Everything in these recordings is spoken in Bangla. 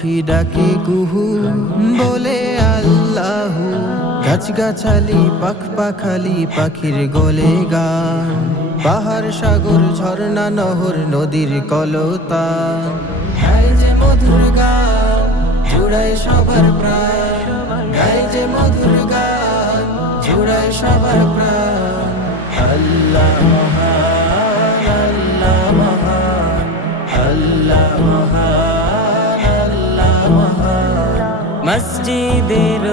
পাখি ডাকে কুহু বলে আল্লাহ। গাছগাছালি পাখ পাখালি পাখির গলে গান। পাহাড়, সাগর, ঝর্ণা, নহর, নদীর কলতান গায় যে মধুর গান, জুড়ায় সবার প্রাণ। গায় যে মধুর গান, জুড়ায় সবার মহান আল্লাহ মহান আল্লাহ মহান আল্লাহ মহান। মসজিদের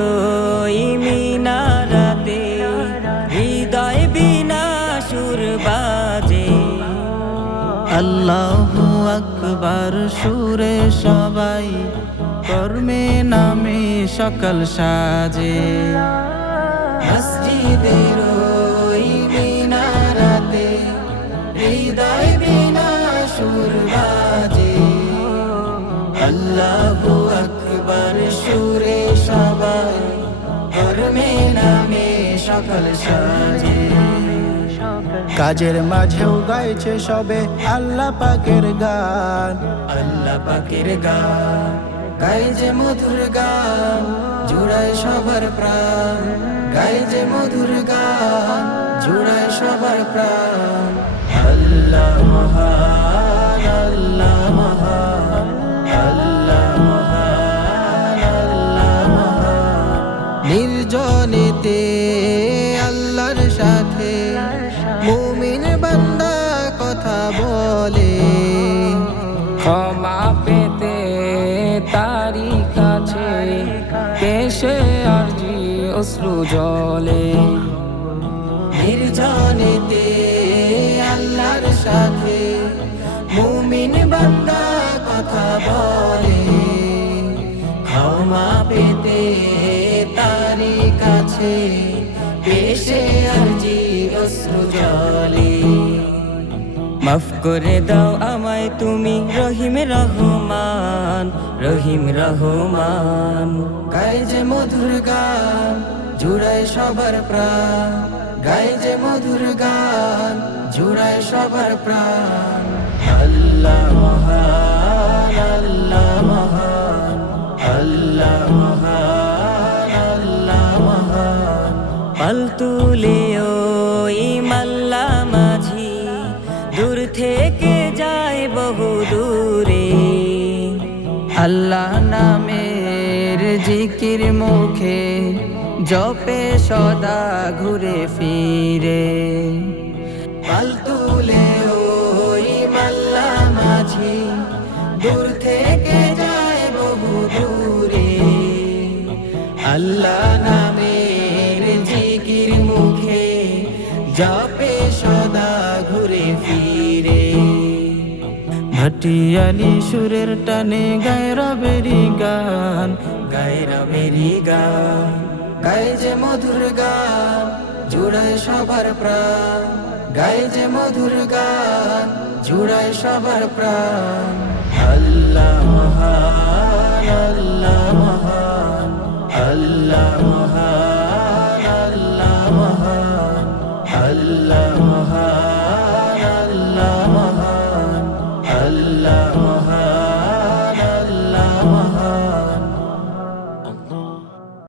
মিনারাতে হৃদয় বিনা সুর বাজে। আল্লাহু আকবার, সুরে সবাই কর্মে নামে সকল সাজে। মসজিদের মিনারাতে হৃদয় বিনা সুর বাজে। আল্লাহু আকবার সুরে সবাই কর্মে নামে সকাল সাজে। কাজের মাঝেও গাইছে সবে আল্লাহ পাকের গান। আল্লাহ পাকের গান গাই যে মধুর গান, জুড়ায় সবার প্রাণ। গাই যে মধুর গান, জুড়ায় সবার প্রাণ। আল্লাহ মহান। তারি কাছে কেসে আরজি অশ্রু জলে। নির্জনেতে আল্লাহর সাথে মুমিন বান্দা কথা বলে। ক্ষমা পেতে তারি কাছে পেশে আরজি অশ্রু জলে। মাফ করে দাও আমায় তুমি রহিম রহমান। রহিম রহমান। গাই যে মধুর গান জুড়ায় সবার প্রাণ। গাই যে মধুর গান জুড়ায় সবার প্রাণ। আল্লাহ মহান আল্লাহ মহান আল্লাহ মহান আল্লাহ মহান। পাল তুলে আল্লাহ নামের জিকির মুখে জপে সদা ঘুরে ফিরে। পালতুলে ওই মাল্লা মাঝি, দূর থেকে যায় বহু দূরে। আল্লাহ ভাটিয়ালি সুরের টানে গায়রা বেরি গান, গায়রা বেরি গান। গায়ে যে মধুর গান, জুড়ায় সবার প্রাণ। গায়ে যে মধুর গান, জুড়ায় সবার প্রাণ। আল্লাহ মহান আল্লাহ মহান আল্লাহ মহান, আল্লাহ